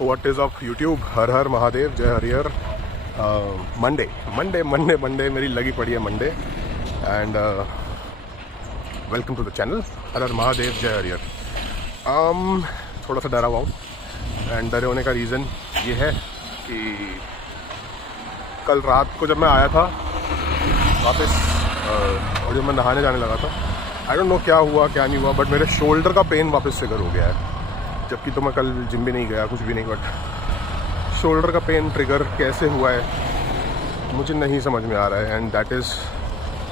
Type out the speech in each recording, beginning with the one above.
What is of YouTube, Har Har Mahadev, जय Harihar. Monday Monday Monday Monday मेरी लगी पड़ी है Monday. And welcome to the channel, Har Har Mahadev, जय हरिहर। थोड़ा सा डरा हुआ हूँ, एंड डरे होने का रीज़न ये है कि कल रात को जब मैं आया था वापस और जब मैं नहाने जाने लगा था, आई डोंट नो क्या हुआ क्या नहीं हुआ, बट मेरे शोल्डर का पेन वापस से हो गया है। जबकि तो मैं कल जिम भी नहीं गया, कुछ भी नहीं, बट शोल्डर का पेन ट्रिगर कैसे हुआ है मुझे नहीं समझ में आ रहा है। And that is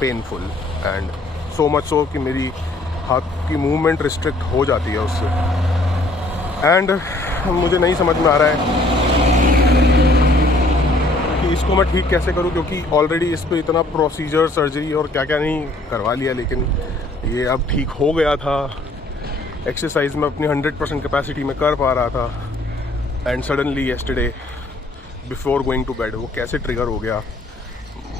painful, and so much so कि मेरी हाथ की मूवमेंट रिस्ट्रिक्ट हो जाती है उससे। एंड मुझे नहीं समझ में आ रहा है कि इसको मैं ठीक कैसे करूं, क्योंकि ऑलरेडी इस पर इतना प्रोसीजर, सर्जरी और क्या क्या नहीं करवा लिया, लेकिन ये अब ठीक हो गया था। एक्सरसाइज में अपनी 100% कैपेसिटी में कर पा रहा था, and suddenly yesterday before going to bed वो कैसे ट्रिगर हो गया।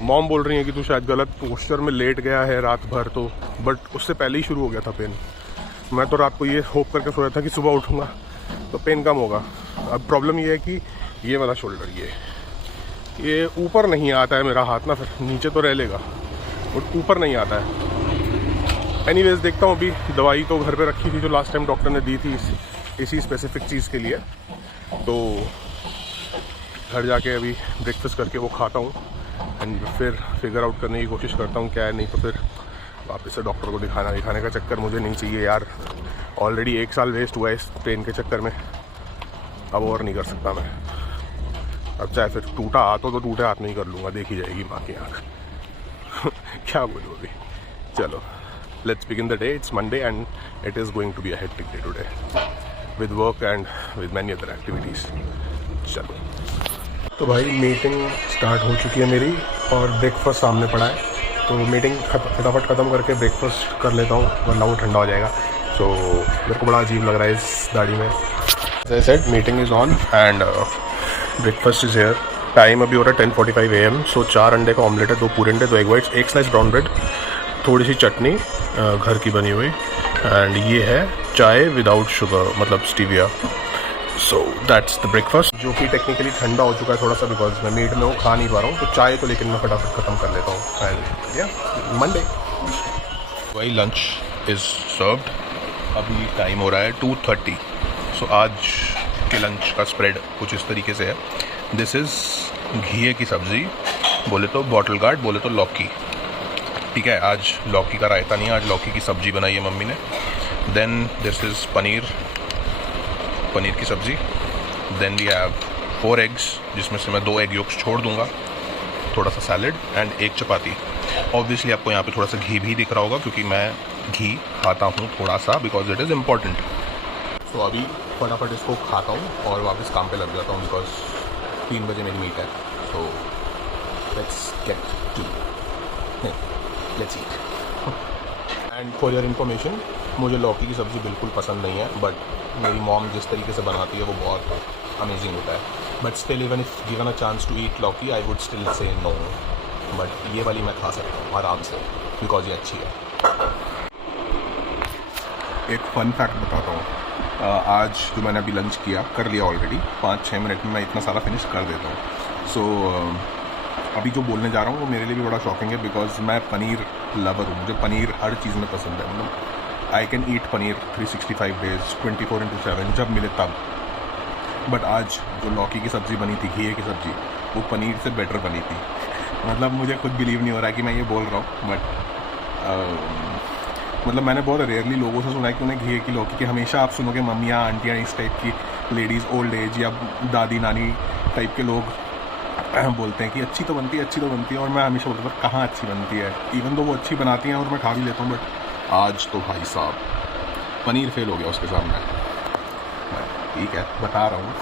मॉम बोल रही है कि तू शायद गलत पोस्चर में लेट गया है रात भर, तो बट उससे पहले ही शुरू हो गया था पेन। मैं तो रात को ये होप करके सोया था कि सुबह उठूँगा तो पेन कम होगा। अब प्रॉब्लम ये है कि ये वाला शोल्डर ये ऊपर नहीं आता है मेरा हाथ ना, फिर नीचे तो रह लेगा बट ऊपर नहीं आता है। एनीवेज देखता हूँ, अभी दवाई तो घर पे रखी थी जो लास्ट टाइम डॉक्टर ने दी थी इसी स्पेसिफिक चीज़ के लिए, तो घर जाके अभी ब्रेकफास्ट करके वो खाता हूँ एंड फिर फिगर आउट करने की कोशिश करता हूँ क्या है। नहीं तो फिर वापस से डॉक्टर को दिखाने का चक्कर मुझे नहीं चाहिए यार। ऑलरेडी 1 साल वेस्ट हुआ है इस पेन के चक्कर में, अब और नहीं कर सकता मैं। अब चाहे फिर टूटा हाथ हो तो टूटे हाथ नहीं कर लूँगा, देखी जाएगी माँ की आँख। क्या बोलूँ अभी, चलो let's begin the day. It's Monday and it is going to be a hectic day today with work and with many other activities. चलो, तो भाई मीटिंग स्टार्ट हो चुकी है मेरी और ब्रेकफास्ट सामने पड़ा है, तो मीटिंग फटाफट ख़त्म करके ब्रेकफास्ट कर लेता हूँ वरना वो ठंडा हो जाएगा। तो मेरे को बड़ा अजीब लग रहा है इस गाड़ी में। As I said, meeting is on and breakfast is here. Time अभी हो रहा है 10:45 AM। सो 4 अंडे का ऑमलेट है, 2 पूरे अंडे, 2 egg whites, 1 slice brown bread, थोड़ी सी चटनी घर की बनी हुई, एंड ये है चाय विदाउट शुगर, मतलब stevia. So that's the breakfast, जो कि टेक्निकली ठंडा हो चुका है थोड़ा सा बिकॉज मैं मीट में वो खा नहीं पा रहा हूँ, तो चाय को लेकिन मैं फटाफट ख़त्म कर लेता हूँ। एंड या मंडे वही लंच इज़ सर्व्ड। अभी टाइम हो रहा है 2:30। सो आज के लंच का स्प्रेड कुछ इस तरीके से है। दिस इज़ घी की सब्ज़ी, बोले तो बॉटल गार्ड, बोले तो लौकी, ठीक है। आज लौकी का रायता नहीं है, आज लौकी की सब्ज़ी बनाई है मम्मी ने। देन दिस इज़ पनीर की सब्ज़ी। देन वी हैव 4 एग्स, जिसमें से मैं 2 एग योक्स छोड़ दूंगा, थोड़ा सा सैलड एंड 1 चपाती। ऑब्वियसली आपको यहाँ पे थोड़ा सा घी भी दिख रहा होगा क्योंकि मैं घी खाता हूँ थोड़ा सा, बिकॉज इट इज़ इम्पॉर्टेंट। तो अभी फटाफट इसको खाता हूँ और वापस काम पे लग जाता हूँ बिकॉज 3 बजे मेरी मीट है। तो let's get to let's eat. And for your information, मुझे लौकी की सब्ज़ी बिल्कुल पसंद नहीं है, बट मेरी मॉम जिस तरीके से बनाती है वो बहुत अमेजिंग होता है। But still even if given a chance to eat lauki, I would still say no. But ये वाली मैं खा सकता हूँ आराम से बिकॉज ये अच्छी है। एक फ़न फैक्ट बताता हूँ। आज जो मैंने अभी लंच किया, कर लिया ऑलरेडी, 5-6 मिनट में मैं इतना सारा फिनिश कर देता हूँ। सो अभी जो बोलने जा रहा हूँ वो मेरे लिए भी बड़ा शॉकिंग है बिकॉज मैं पनीर लवर हूँ, मुझे पनीर हर चीज़ में पसंद है। मतलब I can eat paneer 365 days 24/7 जब मिले तब। बट आज जो लौकी की सब्ज़ी बनी थी, घी की सब्ज़ी, वो पनीर से बेटर बनी थी। मतलब मुझे खुद बिलीव नहीं हो रहा कि मैं ये बोल रहा हूँ, बट मतलब मैंने बहुत रेयरली लोगों से सुना है कि उन्हें घी की लौकी की, हमेशा आप सुनोगे मम्मियाँ, आंटियाँ, इस टाइप की लेडीज़, ओल्ड एज या दादी नानी टाइप के लोग बोलते हैं कि अच्छी तो बनती है, और मैं हमेशा बोलता हूँ कहाँ अच्छी बनती है। इवन तो वो अच्छी बनाती हैं और मैं खा भी लेता हूँ, बट आज तो भाई साहब पनीर फेल हो गया उसके सामने। ठीक है, बता रहा हूँ।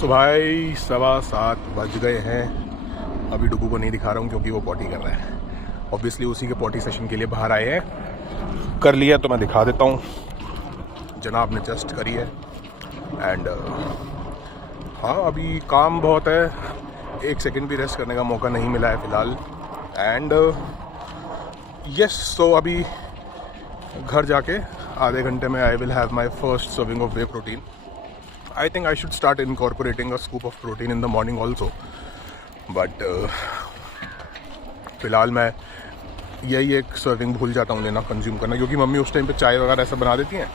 सुबह 7:15 बज गए हैं। अभी डुगू को नहीं दिखा रहा हूँ क्योंकि वो पॉटी कर रहा है। ऑब्वियसली उसी के पॉटी सेशन के लिए बाहर आए हैं। कर लिया तो मैं दिखा देता हूँ। जनाब ने जस्ट करी है एंड हाँ, अभी काम बहुत है, 1 सेकंड भी रेस्ट करने का मौका नहीं मिला है फ़िलहाल। एंड यस, सो अभी घर जाके आधे घंटे में I will have my first serving of way protein. I think I should start incorporating a scoop of protein in the morning also. But फ़िलहाल मैं यही एक सर्विंग भूल जाता हूँ लेना, कंज्यूम करना, क्योंकि मम्मी उस टाइम पे चाय वगैरह ऐसा बना देती हैं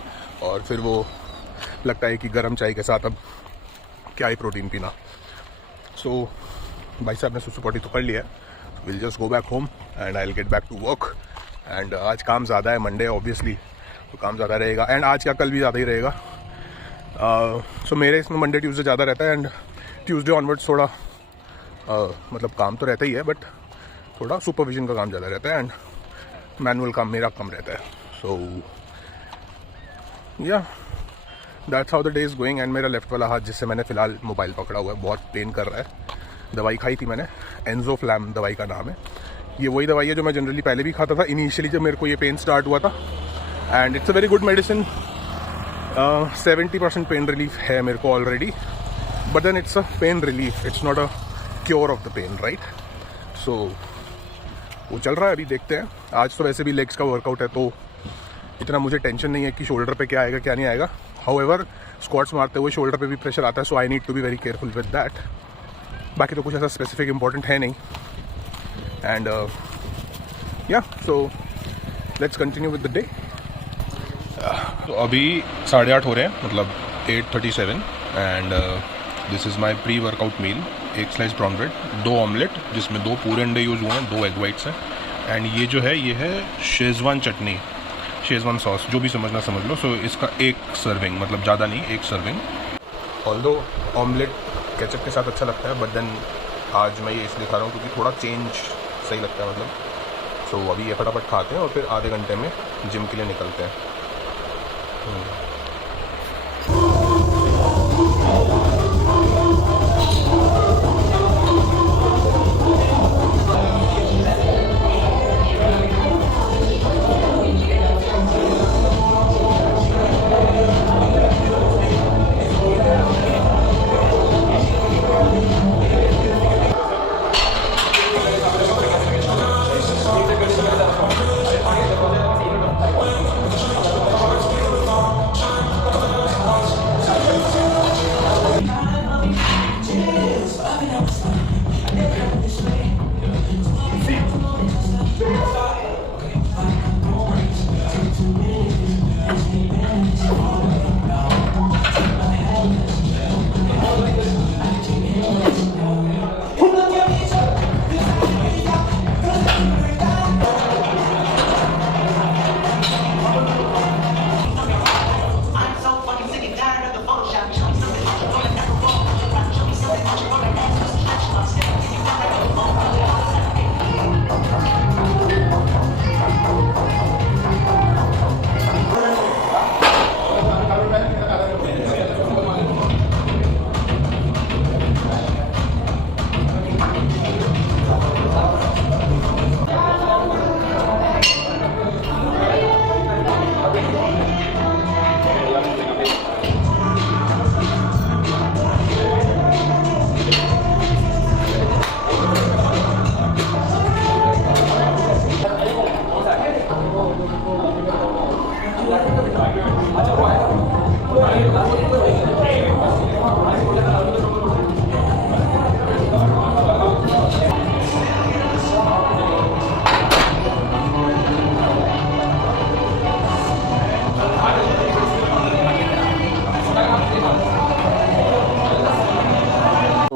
और फिर वो लगता है कि गर्म चाय के साथ अब क्या ही प्रोटीन पीना. सो भाई साहब ने सुसु पॉटी तो कर लिया है. Will just go back home and I will get back to work. And आज काम ज़्यादा है, मंडे ऑब्वियसली, तो काम ज़्यादा रहेगा. एंड आज क्या कल भी ज़्यादा ही रहेगा. सो मेरे इसमें मंडे ट्यूसडे ज़्यादा रहता है एंड ट्यूसडे ऑनवर्ड्स थोड़ा मतलब काम तो रहता ही है, बट थोड़ा सुपरविजन का काम ज़्यादा रहता है एंड मैनुअल काम मेरा कम रहता है. सो या that's how the day is going. And मेरा लेफ्ट वाला हाथ जिससे मैंने फ़िलहाल मोबाइल पकड़ा हुआ है बहुत पेन कर रहा है. दवाई खाई थी मैंने, एंजोफ्लैम दवाई का नाम है. ये वही दवाई है जो मैं जनरली पहले भी खाता था इनिशियली जब मेरे को ये पेन स्टार्ट हुआ था. And it's a very good medicine. 70% pain relief है मेरे को already, but then it's a pain relief, it's not a cure of the pain, right. So वो चल रहा है, अभी देखते हैं. आज तो वैसे भी लेग्स का वर्कआउट है तो इतना मुझे टेंशन नहीं है कि शोल्डर पे क्या आएगा क्या नहीं आएगा. हाउएवर स्क्वाट्स मारते हुए शोल्डर पे भी प्रेशर आता है, so I need to be very careful with that. बाकी तो कुछ ऐसा स्पेसिफिक इंपॉर्टेंट है नहीं. एंड या so let's continue with the day. तो अभी 8:30 हो रहे हैं, मतलब 8:37. And this is my pre workout meal. एक स्लाइस ब्राउन ब्रेड, 2 ऑमलेट जिसमें 2 पूरे अंडे यूज़ हुए हैं, 2 एग वाइट्स हैं. एंड ये जो है ये है शेजवान चटनी, शेजवान सॉस, जो भी समझना समझ लो. सो इसका एक सर्विंग, मतलब ज़्यादा नहीं, एक सर्विंग. ऑल्दो ऑमलेट केचप के साथ अच्छा लगता है, बट देन आज मैं ये इसलिए खा रहा हूँ क्योंकि थोड़ा चेंज सही लगता है, मतलब. सो अभी ये फटाफट खाते हैं और फिर आधे घंटे में जिम के लिए निकलते हैं.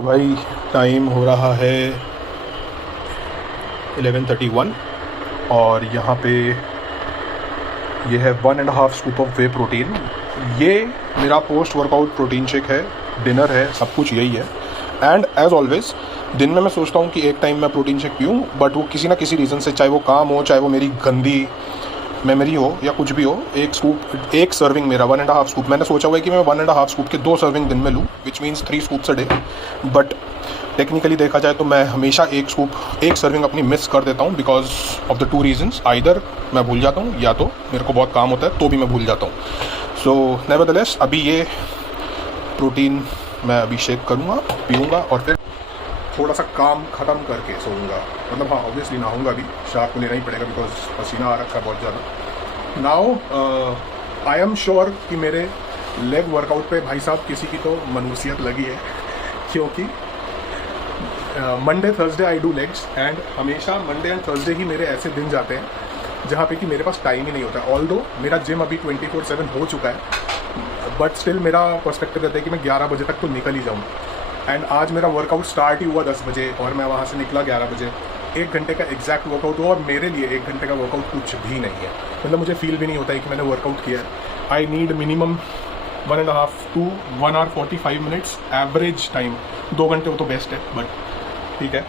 भाई टाइम हो रहा है 11:31 और यहाँ पे ये है 1.5 स्कूप ऑफ वे प्रोटीन. ये मेरा पोस्ट वर्कआउट प्रोटीन शेक है, डिनर है, सब कुछ यही है. एंड एज ऑलवेज दिन में मैं सोचता हूँ कि एक टाइम मैं प्रोटीन शेक पीऊँ, बट वो किसी ना किसी रीज़न से, चाहे वो काम हो, चाहे वो मेरी गंदी मेमोरी हो या कुछ भी हो, एक सर्विंग मेरा 1.5 स्कूप, मैंने सोचा हुआ है कि मैं 1.5 स्कूप के 2 सर्विंग दिन में लूँ, which means 3 scoops a day. But technically देखा जाए तो मैं हमेशा एक सर्विंग अपनी मिस कर देता हूँ because of the 2 reasons. Either मैं भूल जाता हूँ या तो मेरे को बहुत काम होता है तो भी मैं भूल जाता हूँ. सो नेवरदलेस अभी ये प्रोटीन मैं अभी शेक करूँगा, पीऊँगा और फिर थोड़ा सा काम ख़त्म करके सोऊंगा. मतलब हाँ, ऑब्वियसली नहाऊंगा भी, शावर तो लेना ही पड़ेगा बिकॉज पसीना आ रखा है बहुत ज़्यादा. नाउ आई एम श्योर कि मेरे लेग वर्कआउट पे भाई साहब किसी की तो मनुसियत लगी है, क्योंकि Monday Thursday I do legs and हमेशा मंडे एंड थर्सडे ही मेरे ऐसे दिन जाते हैं जहाँ पे कि मेरे पास टाइम ही नहीं होता। ऑल्दो मेरा जिम अभी 24/7 हो चुका है, बट स्टिल मेरा पर्सपेक्टिव रहता है कि मैं 11 बजे तक तो निकल ही जाऊँ। एंड आज मेरा वर्कआउट स्टार्ट ही हुआ 10 बजे और मैं वहाँ से निकला 11 बजे। 1 घंटे का एग्जैक्ट वर्कआउट हुआ और मेरे लिए 1 घंटे का वर्कआउट कुछ भी नहीं है। मतलब मुझे फील भी नहीं होता है कि मैंने वर्कआउट किया है। I need minimum 1.5 to 1 hour 45 minutes average time. 2 घंटे वो तो बेस्ट है, बट ठीक है।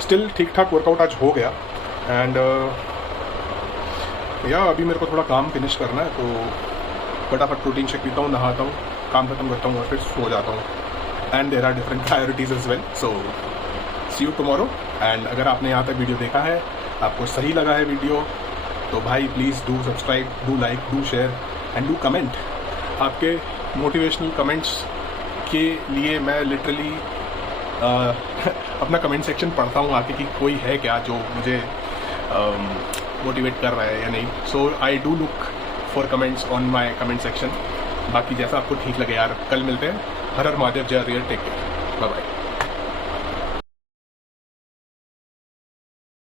स्टिल ठीक ठाक वर्कआउट आज हो गया। एंड या अभी मेरे को थोड़ा काम फिनिश करना है, तो फटाफट प्रोटीन शेक पीता हूँ, नहाता हूँ, काम खत्म करता हूँ और फिर सो जाता हूँ। And there are different priorities as well, so see you tomorrow. And अगर आपने यहाँ तक वीडियो देखा है, आपको सही लगा है वीडियो, तो भाई please do subscribe, do like, do share and do comment. आपके मोटिवेशनल कमेंट्स के लिए मैं लिटरली अपना कमेंट सेक्शन पढ़ता हूँ आके कि कोई है क्या जो मुझे मोटिवेट कर रहा है या नहीं। So I do look for comments on my comment section. बाकी जैसा आपको ठीक लगे यार, कल मिलते हैं। हर हर महादेव, जय real, take care, bye bye.